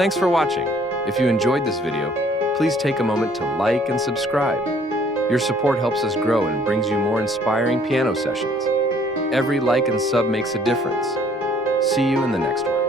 Thanks for watching. If you enjoyed this video, please take a moment to like and subscribe. Your support helps us grow and brings you more inspiring piano sessions. Every like and sub makes a difference. See you in the next one.